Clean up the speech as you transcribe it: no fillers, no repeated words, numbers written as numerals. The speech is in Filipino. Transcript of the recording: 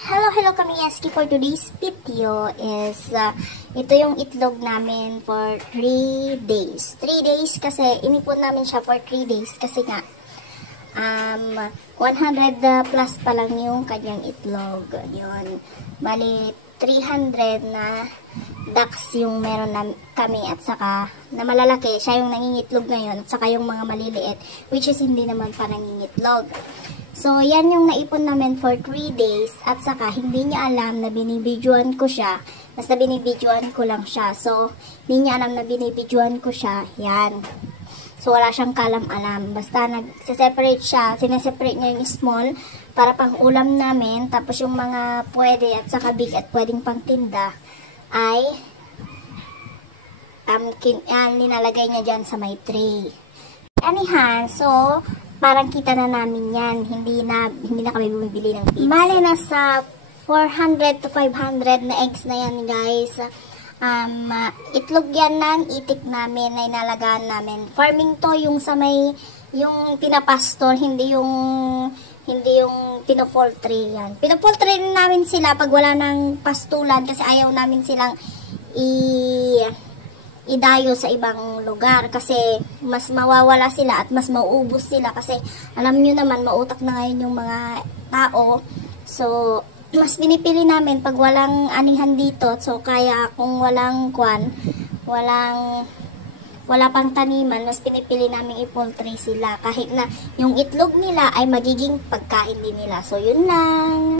Hello kami Yaski. For today's video is ito yung itlog namin for 3 days. 3 days kasi inipon namin siya for 3 days kasi nga 100 plus pa lang yung kanyang itlog. Yun. Bali 300 na ducks yung meron na kami at saka na malalaki. Siya yung nangingitlog ngayon at saka yung mga maliliit which is hindi naman pa nangingitlog. So, yan yung naipon namin for 3 days at saka hindi niya alam na binibidyoan ko siya. Basta binibidyoan ko lang siya. So, hindi niya alam na binibidyoan ko siya. Yan. So, wala siyang kalam-alam. Basta nagsiseparate siya. Sineseparate niya yung small para pang ulam namin. Tapos yung mga pwede at saka big at pwedeng pang tinda ay ninalagay niya dyan sa may tray. Anyhow, so, parang kita na namin yan. Hindi na kami bumibili ng pizza. Bale, nasa 400 to 500 na eggs na yan, guys. Itlog yan ng itik namin na inalagaan namin. Farming to yung sa may, yung pinapastor, hindi yung pinopoultry yan. Pinopoultry namin sila pag wala ng pastulan kasi ayaw namin silang idayo sa ibang lugar kasi mas mawawala sila at mas mauubos sila kasi alam nyo naman mautak na ngayon yung mga tao. So, mas pinipili namin pag walang anihan dito. So, kaya kung wala pang taniman, mas pinipili namin i-poultry sila kahit na yung itlog nila ay magiging pagkain din nila. So, yun lang.